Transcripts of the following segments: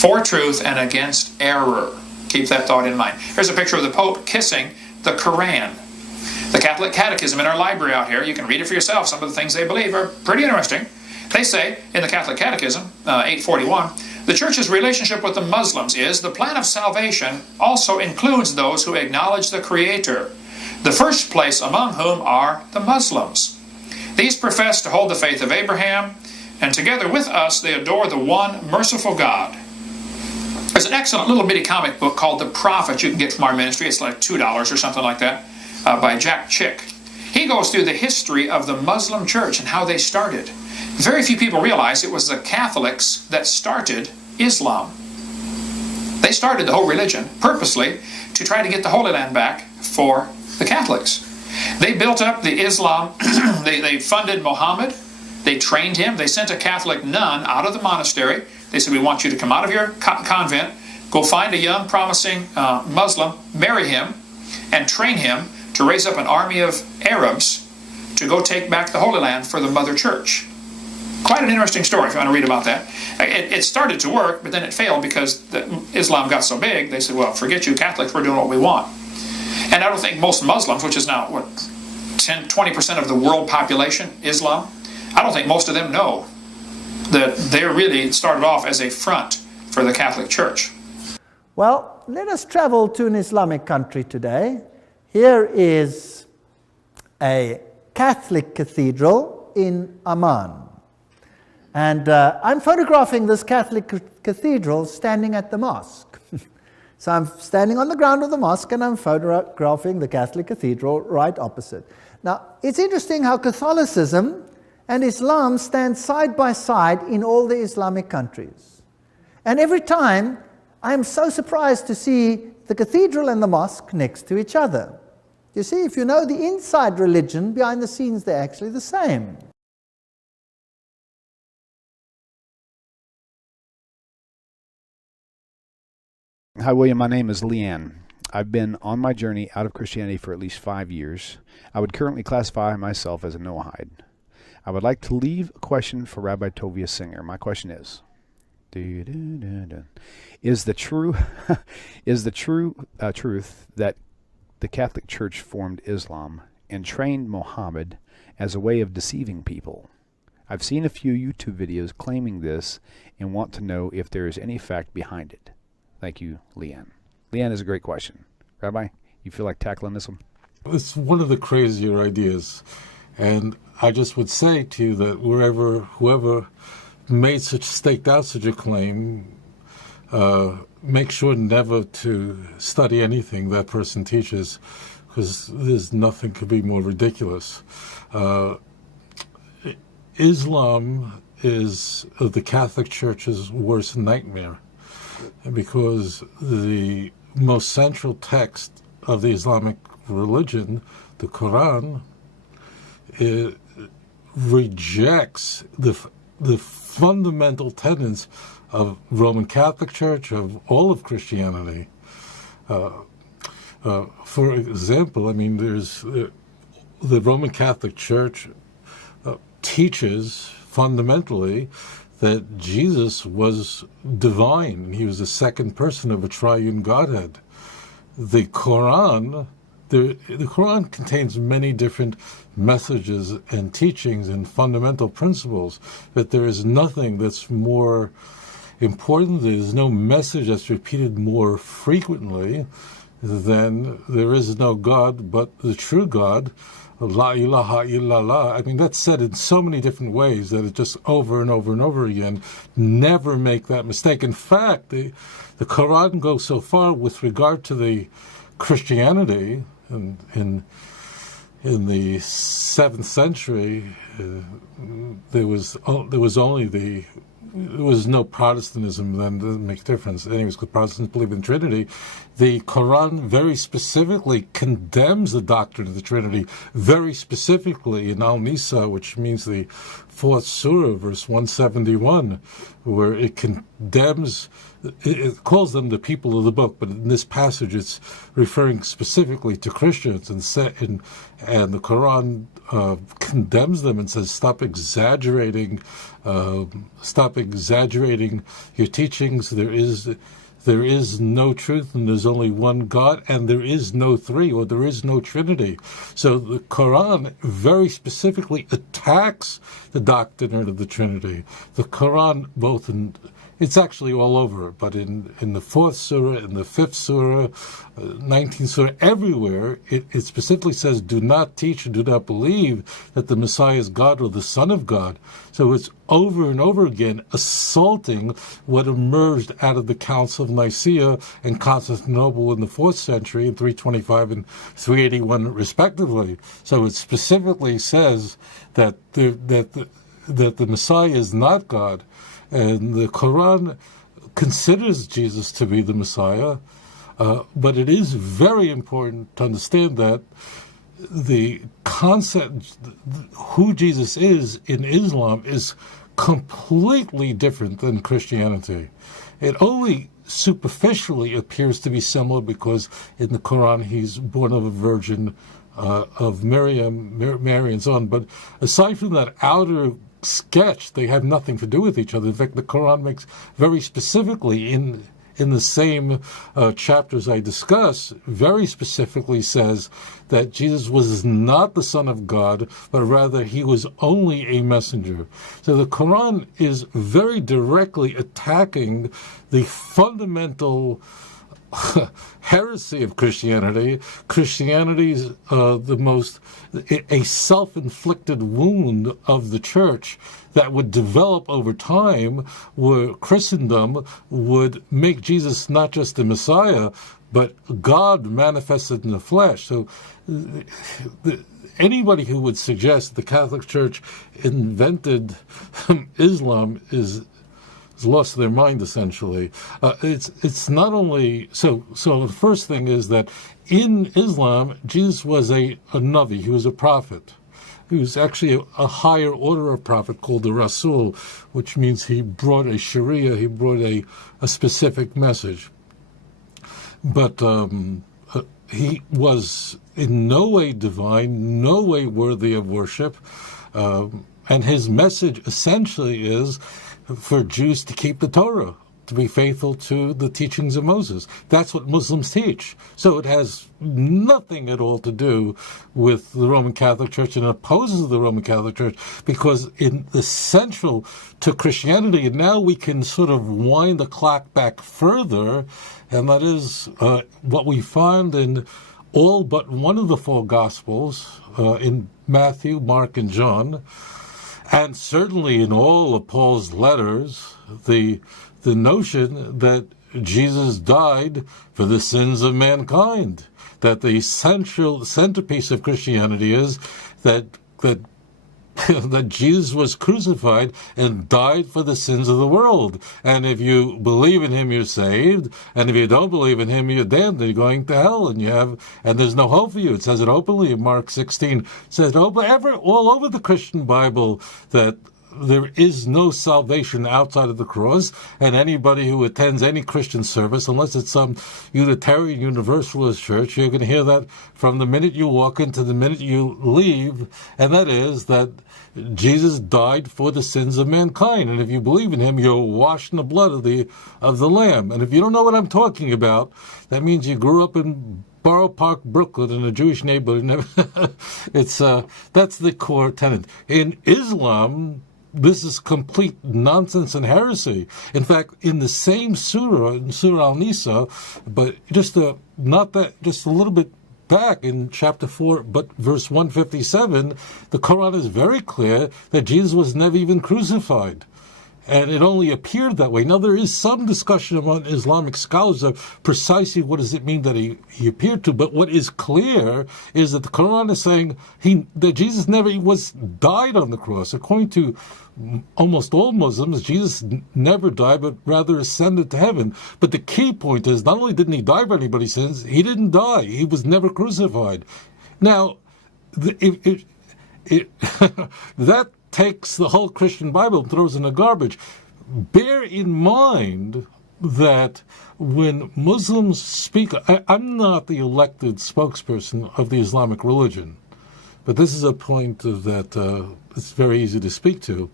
for truth and against error. Keep that thought in mind. Here's a picture of the Pope kissing the Quran. The Catholic Catechism in our library out here, you can read it for yourself. Some of the things they believe are pretty interesting. They say in the Catholic Catechism, 841, the Church's relationship with the Muslims is the plan of salvation also includes those who acknowledge the Creator, the first place among whom are the Muslims. These profess to hold the faith of Abraham, and together with us they adore the one merciful God. There's an excellent little bitty comic book called The Prophet you can get from our ministry. It's like $2 or something like that, by Jack Chick. He goes through the history of the Muslim church and how they started. Very few people realize it was the Catholics that started Islam. They started the whole religion purposely to try to get the Holy Land back for the Catholics. They built up the Islam, they funded Muhammad, they trained him, they sent a Catholic nun out of the monastery. They said, we want you to come out of your convent, go find a young promising Muslim, marry him, and train him to raise up an army of Arabs to go take back the Holy Land for the Mother Church. Quite an interesting story if you want to read about that. It started to work, but then it failed because Islam got so big, they said, well, forget you Catholics, we're doing what we want. And I don't think most Muslims, which is now, 20% of the world population, Islam, I don't think most of them know that they really started off as a front for the Catholic Church. Well, let us travel to an Islamic country today. Here is a Catholic cathedral in Amman. And I'm photographing this Catholic cathedral standing at the mosque. So I'm standing on the ground of the mosque and I'm photographing the Catholic cathedral right opposite. Now, it's interesting how Catholicism and Islam stand side by side in all the Islamic countries. And every time, I am so surprised to see the cathedral and the mosque next to each other. You see, if you know the inside religion, behind the scenes, they're actually the same. Hi, William. My name is Leanne. I've been on my journey out of Christianity for at least 5 years. I would currently classify myself as a Noahide. I would like to leave a question for Rabbi Tovia Singer. My question is, is the truth that the Catholic Church formed Islam and trained Muhammad as a way of deceiving people? I've seen a few YouTube videos claiming this and want to know if there is any fact behind it. Thank you, Leanne. Leanne is a great question. Rabbi, you feel like tackling this one? It's one of the crazier ideas. And I just would say to you that whoever staked out such a claim, make sure never to study anything that person teaches, because there's nothing could be more ridiculous. Islam is the Catholic Church's worst nightmare, because the most central text of the Islamic religion, the Quran, it rejects the fundamental tenets of Roman Catholic Church, of all of Christianity. For example, I mean, there's the Roman Catholic Church teaches fundamentally that Jesus was divine. He was the second person of a triune Godhead. The Quran contains many different messages and teachings and fundamental principles, that there is nothing that's more important. There's no message that's repeated more frequently than there is no God but the true God, La ilaha illallah. I mean, that's said in so many different ways that it just over and over and over again. Never make that mistake. In fact, the Quran goes so far with regard to the Christianity in the 7th century. There was no Protestantism then. It doesn't make a difference. Anyways, because Protestants believe in Trinity. The Quran very specifically condemns the doctrine of the Trinity, very specifically in Al-Nisa, which means the 4th Surah, verse 171, where it condemns, it calls them the people of the book, but in this passage it's referring specifically to Christians, and the Quran condemns them and says, stop exaggerating your teachings. There is no truth, and there's only one God, and there is no three, or there is no Trinity. So the Quran very specifically attacks the doctrine of the Trinity. The Quran, it's actually all over, but in the 4th Surah, in the 5th Surah, 19th Surah, everywhere, it specifically says, do not teach and do not believe that the Messiah is God or the Son of God. So it's over and over again assaulting what emerged out of the Council of Nicaea and Constantinople in the 4th century, in 325 and 381 respectively. So it specifically says that the Messiah is not God. And the Quran considers Jesus to be the Messiah, but it is very important to understand that the concept, who Jesus is in Islam, is completely different than Christianity. It only superficially appears to be similar because in the Quran he's born of a virgin, of Mary and so on. But aside from that outer sketch, they have nothing to do with each other. In fact, the Quran makes very specifically in the same chapters I discuss, very specifically says that Jesus was not the Son of God, but rather he was only a messenger. So the Quran is very directly attacking the fundamental heresy of Christianity. Christianity's a self-inflicted wound of the church that would develop over time, where Christendom would make Jesus not just the Messiah, but God manifested in the flesh. So anybody who would suggest the Catholic Church invented Islam has lost their mind, essentially. It's not only so the first thing is that in Islam Jesus was a Navi, he was a prophet. He was actually a higher order of prophet called the Rasul, which means he brought a Sharia, he brought a specific message. But he was in no way divine, no way worthy of worship, and his message essentially is for Jews to keep the Torah, to be faithful to the teachings of Moses. That's what Muslims teach. So it has nothing at all to do with the Roman Catholic Church, and opposes the Roman Catholic Church, because in the central to Christianity, and now we can sort of wind the clock back further, and that is what we find in all but one of the four Gospels, in Matthew, Mark, and John, and certainly in all of Paul's letters, the notion that Jesus died for the sins of mankind, that the centerpiece of Christianity is that that Jesus was crucified and died for the sins of the world. And if you believe in him, you're saved. And if you don't believe in him, you're damned. You're going to hell, and there's no hope for you. It says it openly in Mark 16. It says it all over the Christian Bible that there is no salvation outside of the cross, and anybody who attends any Christian service, unless it's some Unitarian Universalist church, you're going to hear that from the minute you walk in to the minute you leave, and that is that Jesus died for the sins of mankind, and if you believe in him, you're washed in the blood of the Lamb. And if you don't know what I'm talking about, that means you grew up in Borough Park, Brooklyn, in a Jewish neighborhood. That's the core tenet. In Islam, this is complete nonsense and heresy. In fact, in the same surah, in Surah Al-Nisa, but just a little bit back in chapter 4, but verse 157, the Quran is very clear that Jesus was never even crucified. And it only appeared that way. Now, there is some discussion among Islamic scholars of precisely what does it mean that he appeared to, but what is clear is that the Quran is saying that Jesus never died on the cross. According to almost all Muslims, Jesus never died, but rather ascended to heaven. But the key point is, not only didn't he die for anybody's sins, he didn't die. He was never crucified. Now, that takes the whole Christian Bible and throws it in the garbage. Bear in mind that when Muslims speak, I'm not the elected spokesperson of the Islamic religion, but this is a point that it's very easy to speak to.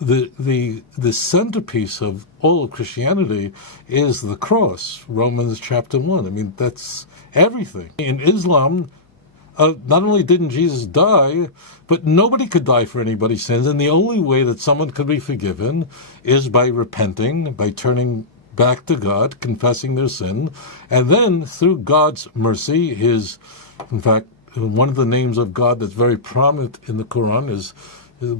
The centerpiece of all of Christianity is the cross, Romans chapter 1. I mean, that's everything. In Islam, not only didn't Jesus die, but nobody could die for anybody's sins, and the only way that someone could be forgiven is by repenting, by turning back to God, confessing their sin, and then through God's mercy, in fact, one of the names of God that's very prominent in the Quran is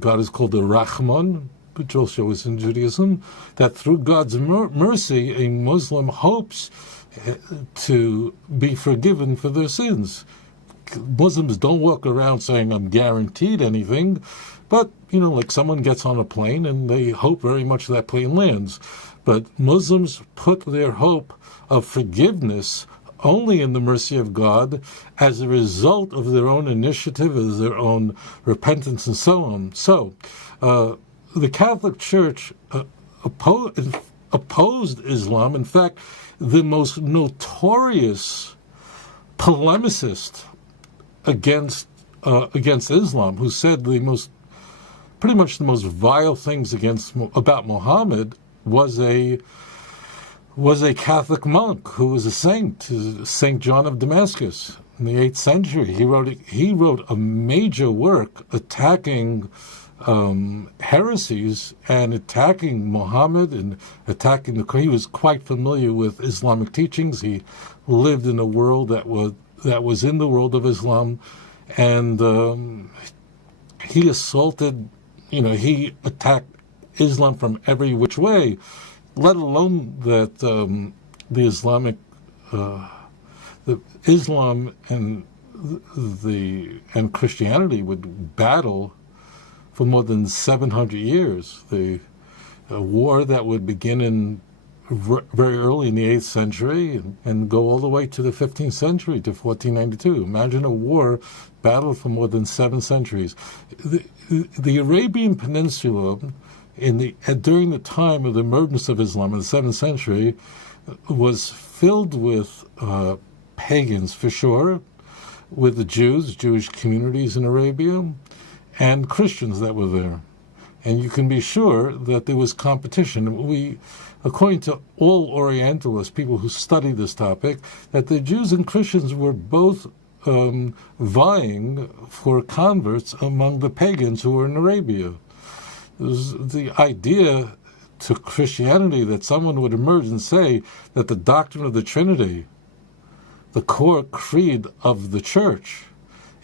God is called the Rahman, which also is in Judaism, that through God's mercy, a Muslim hopes to be forgiven for their sins. Muslims don't walk around saying, I'm guaranteed anything, but, like someone gets on a plane and they hope very much that plane lands. But Muslims put their hope of forgiveness only in the mercy of God as a result of their own initiative, as their own repentance, and so on. So, the Catholic Church opposed Islam. In fact, the most notorious polemicist against Islam, who said pretty much the most vile things about Muhammad, was a Catholic monk who was a saint, Saint John of Damascus in the 8th century. He wrote a major work attacking heresies and attacking Muhammad and attacking the Quran. He was quite familiar with Islamic teachings. He lived in a world that was in the world of Islam, and he assaulted, he attacked Islam from every which way, let alone that the Islam and Christianity would battle for more than 700 years. A war that would begin very early in the 8th century and go all the way to the 15th century, to 1492. Imagine a war battled for more than 7 centuries. The Arabian Peninsula, during the time of the emergence of Islam in the 7th century, was filled with pagans, for sure, with the Jewish communities in Arabia, and Christians that were there. And you can be sure that there was competition. According to all Orientalists, people who study this topic, that the Jews and Christians were both vying for converts among the pagans who were in Arabia. It was the idea to Christianity that someone would emerge and say that the doctrine of the Trinity, the core creed of the church,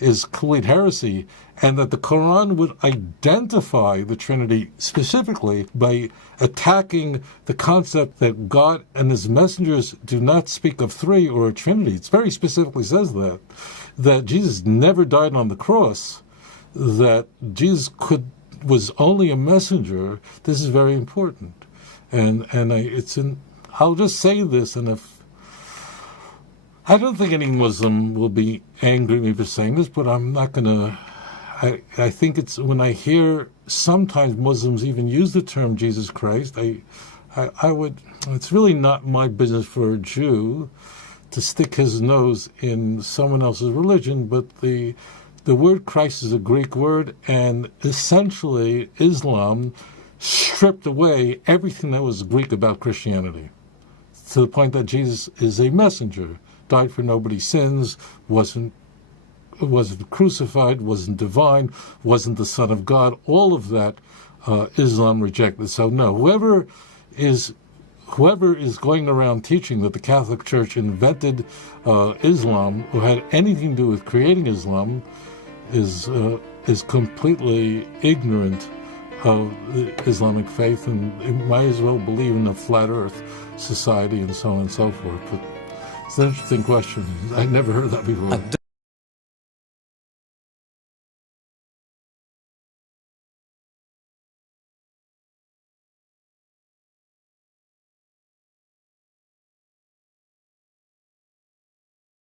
is complete heresy, and that the Quran would identify the Trinity specifically by attacking the concept that God and his messengers do not speak of three or a Trinity. It very specifically says that Jesus never died on the cross, that Jesus was only a messenger. This is very important, and I'll just say this, and I don't think any Muslim will be angry at me for saying this, but I'm not going to. I think it's when I hear sometimes Muslims even use the term Jesus Christ, I would. It's really not my business for a Jew to stick his nose in someone else's religion, but the word Christ is a Greek word, and essentially Islam stripped away everything that was Greek about Christianity, to the point that Jesus is a messenger, died for nobody's sins, wasn't crucified, wasn't divine, wasn't the Son of God. All of that Islam rejected. So no, whoever is going around teaching that the Catholic Church invented Islam or had anything to do with creating Islam is completely ignorant of the Islamic faith, and it might as well believe in a flat earth society and so on and so forth. But it's an interesting question. I'd never heard that before.